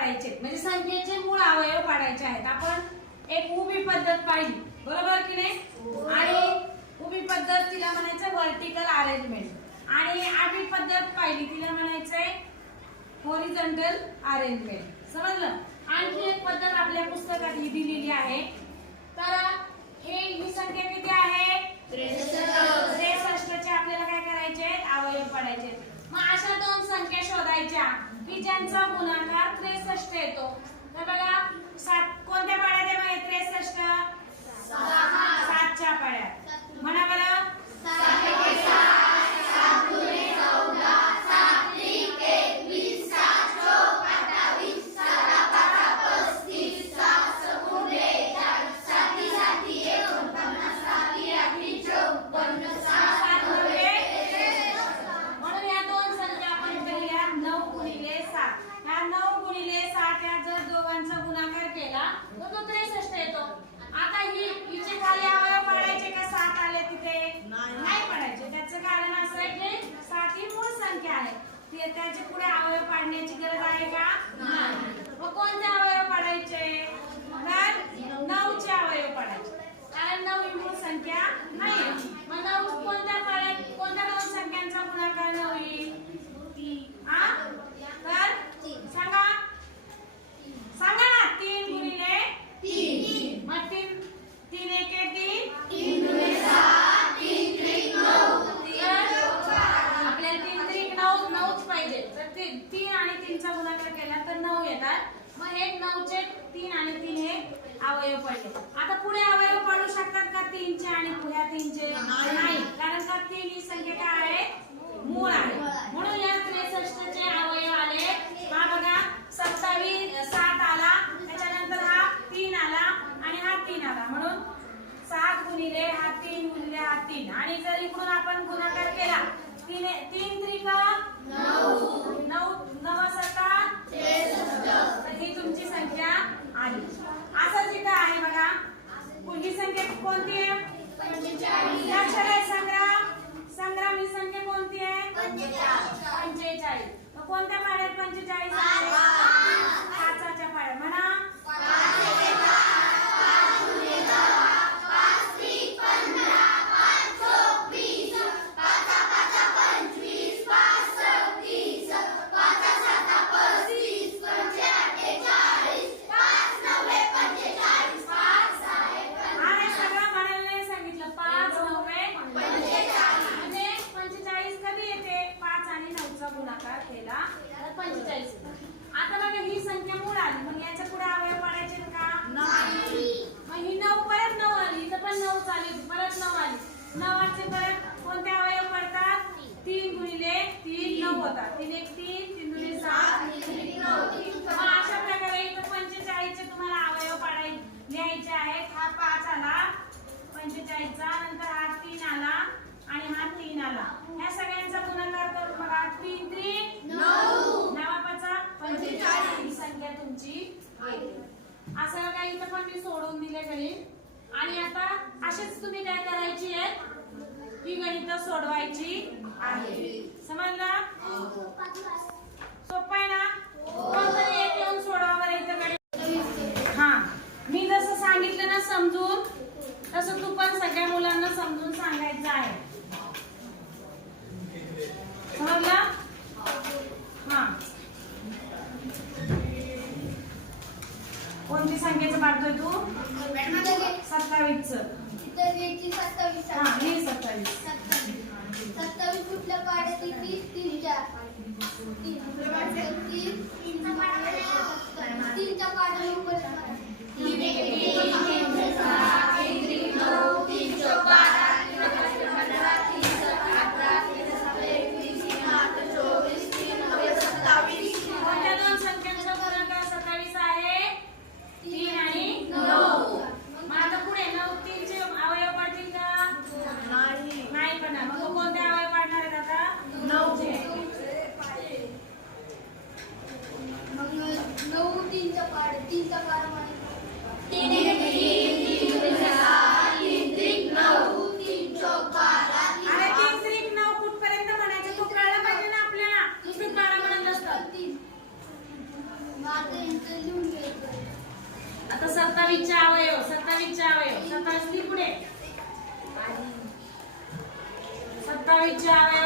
पाडायचे. म्हणजे संख्येचे मूळ अवयव पाडायचे आहेत. आपण एक उभी पद्धत पाहिली. बरोबर की नाही? आणि उभी पद्धत तिला म्हणायचं व्हर्टिकल अरेंजमेंट आणि आठवी पद्धत पाहिली. तिला म्हणायचंय हॉरिझॉन्टल अरेंजमेंट समजलं? आणखी एक पद्धत आपल्या पुस्तकात ही दिलेली आहे. तर हे ही संख्या किती आहे? त्रेसष्टचे आपल्याला काय करायचे अवयव पाडायचे मग अशा संख्या शोधायच्या. की ज्यांचा गुणाकार त्रेसष्ट येतो. तर बघा सात कोणत्या पाड्यात आहे त्रेसष्ट सातच्या पाड्यात म्हणा बरं सात नव्हे. म्हणून या दोन संख्या आपण इथे लिहिल्या नऊ गुणिले सात ह्या नऊ गुणिले सात या जर दोघांचा गुणाकार केला तर तो त्रेसष्ट येतो आता ही हिचे खाली अवयव पडायचे का सात आले तिथे नाही पडायचे त्याचं कारण असं आहे की सात ही मूळ संख्या आहे पुढे अवयव पाडण्याची गरज आहे का? नाही मग कोणते अवयव पाडायचे तर नऊचे अवयव पडायचे कारण नऊ ही मूळ संख्या नाही मग नऊ कोणत्या पाड्यात कोणत्या दोन संख्यांचा गुणाकार नऊ येईल हा तर सांगा सांगा ना तीन गुणिले मग तीन तीन एके तीन तर आपल्याला तीन त्रिक नऊ नऊच पाहिजे तर ती- तीन आणि तीनचा गुणाकार केला तर नऊ येतात मग हे नऊचे तीन आणि तीन हे अवयव पडले. आता पुढे अवयव पडू शकतात का तीनचे आणि पुढ्या तीनचे? नाही. कारण का तीन ही संख्या काय आहे? मूळ आहे. म्हणून या त्रेसष्टचे अवयव आले. हा बघा सत्तावीस सात आला. त्याच्यानंतर हा तीन आला आणि हा तीन आला. म्हणून सात गुणिले हा तीन गुणिले हा तीन. आणि जर इकडून आपण गुणाकार केला तीन तीन त्रिक नऊ नऊ सत्ता तर ही तुमची संख्या आली असंच इथं आहे बघा ही संख्या कोणती आहे लक्षात आहे संग्राम संग्राम ही संख्या कोणती आहे पंचेचाळीस. मग कोणत्या पाड्यात पंचेचाळीस? आहे गुणाकार केला. पंचेचाळीस. आता बघा ही संख्या मूळ आली मग याच्यापुढे अवयव पडायचे का? मग ही नऊ परत नऊ आली. इथं पण नऊ चालली परत नऊ आली. नवाचे परत कोणते अवयव पडतात? तीन गुणिले तीन नऊ होतात. तीन एक तीन तीन दुणे सात. मग अशा प्रकारे इथं पंचेचाळीसचे तुम्हाला अवयव पाडाय लिहायचे आहेत. हा पाच आला. पंचेचाळीसचा नंतर हा तीन आला आणि हा तीन आला या सगळ्यांचा गुणाकार करून बघा तीन तीन नवापाचा पंचेचाळीस ही संख्या तुमची येते असं बघा सोडून दिले गणित. आणि आता असेच तुम्ही काय करायची आहे ही गणित सोडवायची आहे. समजलं सोपं आहे ना? कोणतरी एक येऊन सोडवा बरं इथं गणित. हा. मी जसं सांगितलं ना समजून तसं तू पण सगळ्या मुलांना समजून सांगायचं आहे. समजलं? answer सत्तावीसचे अवयव सत्तावीसचे अवयव सत्तावीस ली पुढे सत्तावीसचे अवयव